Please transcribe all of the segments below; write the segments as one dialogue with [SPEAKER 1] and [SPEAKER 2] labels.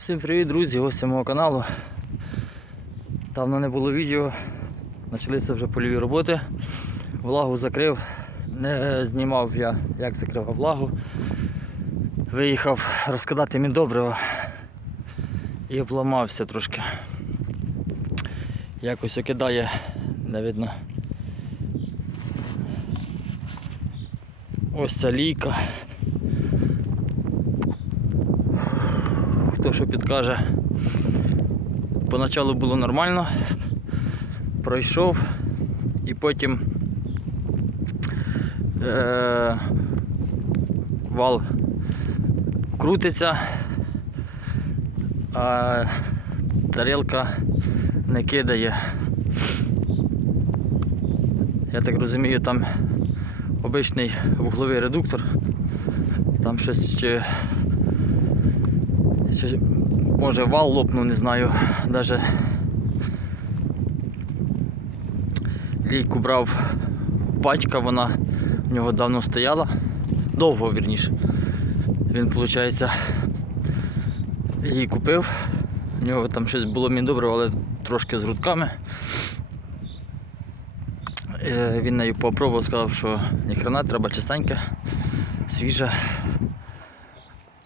[SPEAKER 1] Всім привіт, друзі, гості мого каналу. Давно не було відео. Почалися вже польові роботи. Влагу закрив. Не знімав я, як закривав влагу. Виїхав розкидати міндобриво і обламався трошки. Якось окидає, не видно. Ось ця лійка. Хто що підкаже. Поначалу було нормально, пройшов і потім е- вал крутиться, а тарілка не кидає. Я так розумію, там обичний вугловий редуктор. Там щось чи може вал лопнув, не знаю. Даже лійку брав батька, вона в нього давно стояла. Довго вірніше. Він, виходить, її купив. У нього там щось було міндобре, але трошки з грудками. Е, Він нею попробував, сказав, що ніхрена, треба чистеньке, свіже.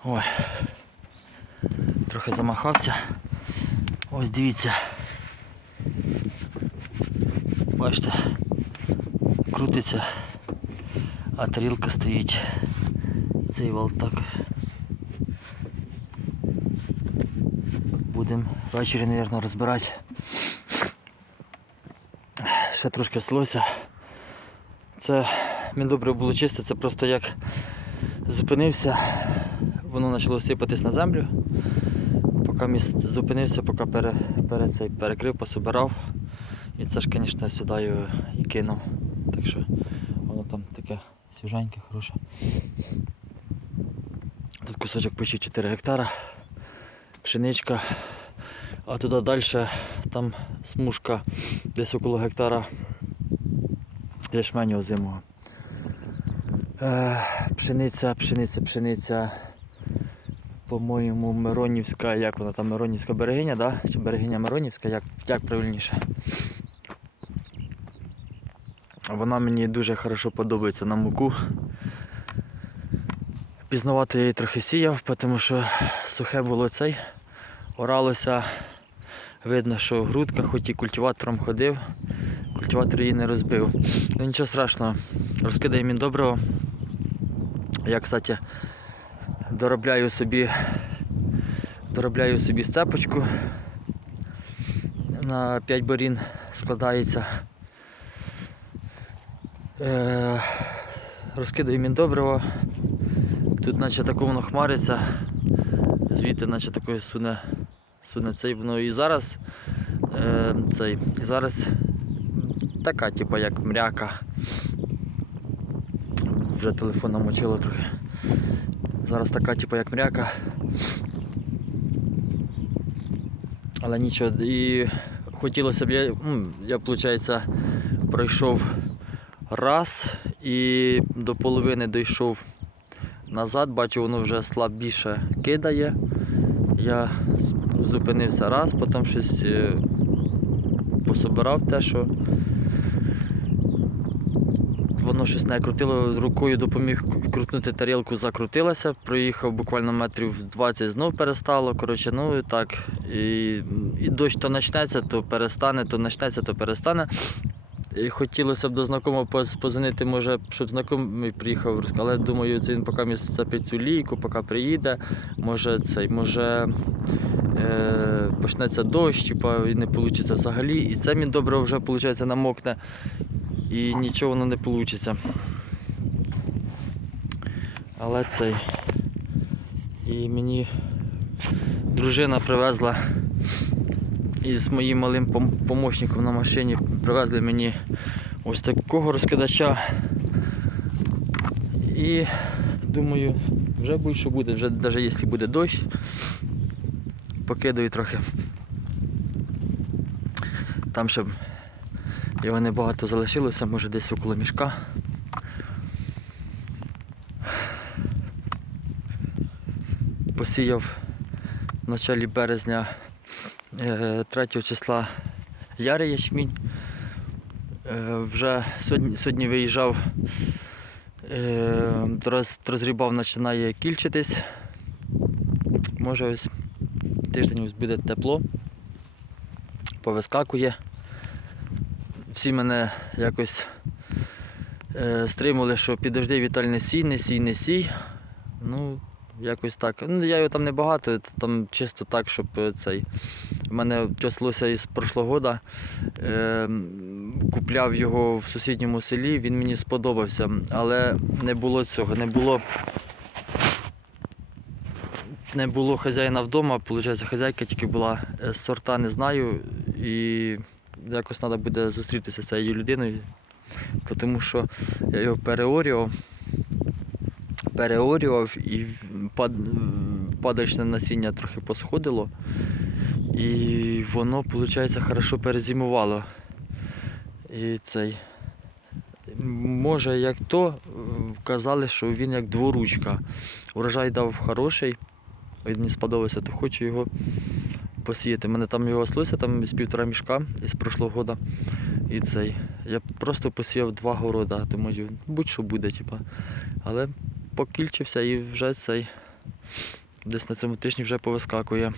[SPEAKER 1] Ой. Трохи замахався. Ось дивіться. Бачите, крутиться, а тарілка стоїть. Цей вал так. Будемо ввечері, мабуть, розбирати. Ще трошки слося. Це мені добре було чисто, це просто як зупинився, воно почало сипатись на землю. Поки міст зупинився, поки пере, пере цей перекрив, пособирав. І це ж, звісно, сюди і кинув. Так що воно там таке свіженьке, хороше. Тут кусочок почти 4 гектара, пшеничка, а туди далі там смужка десь около гектара ячменю озимого. Е, пшениця, пшениця, пшениця. По-моєму, Миронівська, як вона там Миронівська берегиня, да? Чи берегиня Миронівська, як, як правильніше. Вона мені дуже хорошо подобається на муку. Пізнавати її трохи сіяв, тому що сухе було цей. Оралося. Видно, що грудка, хоч і культиватором ходив, культиватор її не розбив. Ну нічого страшного, розкидає мін доброго. Я, кстати, доробляю собі доробляю собі сцепочку. На 5 борін складається. Е, розкидаю міндобриво. Тут наче тако воно хмариться, звідти наче такої суне, суне цей воно і зараз е, цей, і зараз така, типу як мряка. Вже телефон намочило трохи. Зараз така, типу як мряка. Але нічого, і хотілося б, я, я виходить, пройшов раз і до половини дійшов назад, бачу, воно вже слабіше кидає. Я зупинився раз, потім щось е, пособирав те, що воно щось не крутило, рукою допоміг крутнути тарілку, закрутилася, проїхав буквально метрів 20, знов перестало. Коротше, ну і так. І, і дощ то почнеться, то перестане, то почнеться, то перестане. І хотілося б до знайомого поз- позвонити, може, щоб знайомий приїхав, але думаю, це він поки місцепить цю лійку, поки приїде, може цей, може е, почнеться дощ, і не вийде взагалі. І це він добре вже виходить, намокне і нічого воно не вийде. Але цей. І мені дружина привезла із моїм малим пом- помощником на машині привезли мені ось такого розкидача. І думаю, вже будь що буде, вже навіть якщо буде дощ, покидаю трохи. Там ще його небагато залишилося, може десь около мішка. Посіяв в началі березня е, 3 числа ярий ячмінь. Е, Вже сьогодні, сьогодні виїжджав, е, розрібав, починає кільчитись. Може ось тиждень ось буде тепло, повискакує. Всі мене якось е, стримували, що підожди Віталь не сій, не сій, не сій. Ну, якось так. Ну, я його там не багато, там чисто так, щоб е, цей. У мене тьослося із прошлого года. Е, купляв його в сусідньому селі, він мені сподобався, але не було цього, не було. Не було хазяїна вдома, виходить, хазяйка тільки була Е, сорта не знаю. І якось треба буде зустрітися з цією людиною, тому що я його переорював, переорював і падочне насіння трохи посходило. І воно, виходить, хорошо перезимувало. І цей. Може, як то, е, казали, що він як дворучка. Урожай дав хороший, він мені сподобався, то хочу його посіяти. У мене там його слося, там з півтора мішка із прошлого года. І цей. Я просто посіяв два города, думаю, будь-що буде, типа. Але покільчився і вже цей десь на цьому тижні вже повискакує.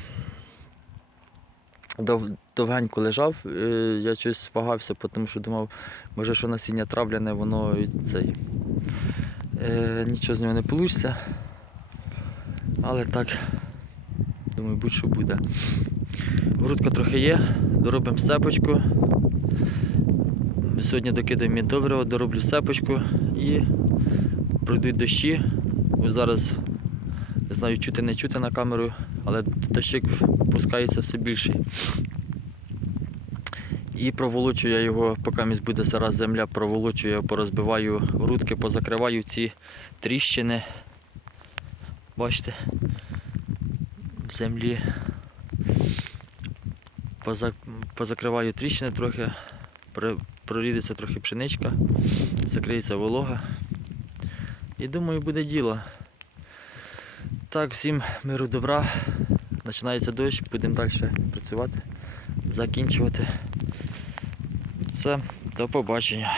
[SPEAKER 1] Дов, довгенько лежав, е, я щось вагався, тому що думав, може, що насіння травляне, воно і цей. Е, нічого з нього не вийде. Але так, думаю, будь-що буде. Грудка трохи є, доробимо сепочку. Сьогодні докидаємо добриво, дороблю сепочку і пройдуть дощі. Ось зараз не знаю, чути не чути на камеру, але дощик пускається все більший. І проволочу я його, поки місь буде зараз земля, проволочу я порозбиваю грудки, позакриваю ці тріщини. Бачите, в землі Позак... позакриваю тріщини трохи, прорідиться трохи пшеничка, закриється волога. І думаю, буде діло. Так, всім миру добра. Починається дощ, будемо далі працювати, закінчувати. Все, до побачення.